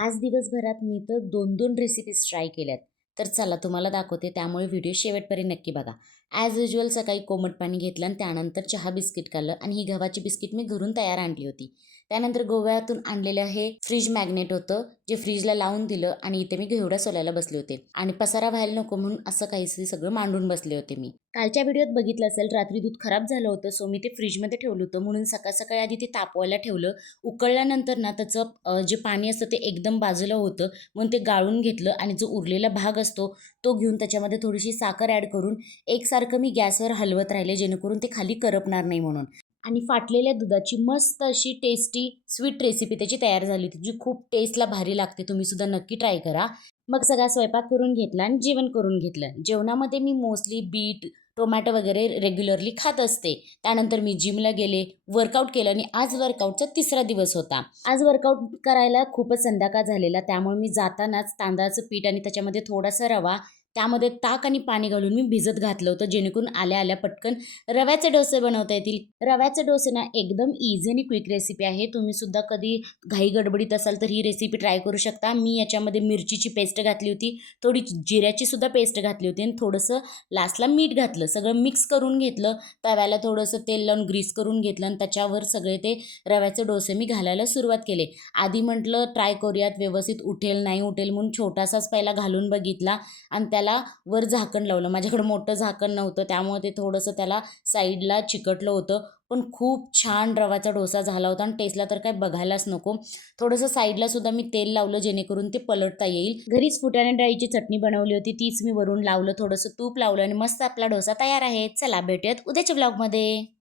आज दिवसभरात मी तर 2-2 रेसिपीज ट्राय केल्यात. तर चला तुम्हाला दाखवते, त्यामुळे व्हिडिओ शेवटपर्यंत नक्की बघा. ॲज युजुअल सकाळी कोमट पाणी घेतलं आणि त्यानंतर चहा बिस्किट खाल्लं आणि ही गव्हाची बिस्किट मी घरून तयार आणली होती. त्यानंतर गोव्यातून आणलेलं हे फ्रीज मॅग्नेट होतं, जे फ्रीजला लावून दिलं आणि इथे मी घेवडा सोलायला बसले होते आणि पसारा व्हायला नको म्हणून असं काहीसं सगळं मांडून बसले होते मी. कालच्या व्हिडिओत बघितलं असेल, रात्री दूध खराब झालं होतं, सो मी ते फ्रीजमध्ये ठेवलं होतं म्हणून सकाळ सकाळी आधी ते तापवायला ठेवलं. उकळल्यानंतर ना त्याचं जे पाणी असतं ते एकदम बाजूला होतं, म्हणून ते गाळून घेतलं आणि जो उरलेला भाग असतो तो घेऊन त्याच्यामध्ये थोडीशी साखर ॲड करून एकसारखं मी गॅसवर हलवत राहिले, जेणेकरून ते खाली करपणार नाही म्हणून. आणि फाटलेल्या दुधाची मस्त अशी टेस्टी स्वीट रेसिपी त्याची तयार झाली होती, जी खूप टेस्टला भारी लागते. तुम्ही सुद्धा नक्की ट्राय करा. मग सगळा स्वयंपाक करून घेतला आणि जेवण करून घेतलं. जेवणामध्ये मी मोस्टली बीट, टोमॅटो वगैरे रेग्युलरली खात असते. त्यानंतर मी जिमला गेले, वर्कआउट केलं आणि आज वर्कआउटचा तिसरा दिवस होता. आज वर्कआउट करायला खूपच संध्याकाळ झालेला, त्यामुळे मी जातानाच तांदळाचं पीठ आणि त्याच्यामध्ये थोडासा रवा, त्यामध्ये ताक आणि पाणी घालून मी भिजत घातलं होतं, जेणेकरून आल्या आल्या पटकन रव्याचे डोसे बनवता येतील. रव्याचे डोसे ना एकदम इझी आणि क्विक रेसिपी आहे. तुम्ही सुद्धा कधी घाई गडबडीत असाल तर ही रेसिपी ट्राय करू शकता. मी याच्यामध्ये मिरचीची पेस्ट घातली होती, थोडी जिऱ्याची सुद्धा पेस्ट घातली होती आणि थोडंसं लास्टला मीठ घातलं. सगळं मिक्स करून घेतलं. तव्याला थोडंसं तेल लावून ग्रीस करून घेतलं आणि त्याच्यावर सगळे ते रव्याचे डोसे मी घालायला सुरुवात केले. आधी म्हटलं ट्राय करूयात, व्यवस्थित उठेल नाही उठेल म्हणून छोटासाच पहिला घालून बघितला आणि त्याला वर झाकण लावलं. माझ्याकडे मोठं झाकण नव्हतं, त्यामुळे ते थोडंसं त्याला साईडला चिकटलं होतं. पण खूप छान रव्याचा डोसा झाला होता आणि टेस्टला तर काय बघायलाच नको. थोडंसं साईडला सुद्धा मी तेल लावलं, जेणेकरून ते पलटता येईल. घरीच फुटाणे डाळीची चटणी बनवली होती, तीच मी वरून लावलं. थोडंसं तूप लावलं आणि मस्त आपला डोसा तयार आहे. चला भेटूयात उद्याच्या ब्लॉगमध्ये.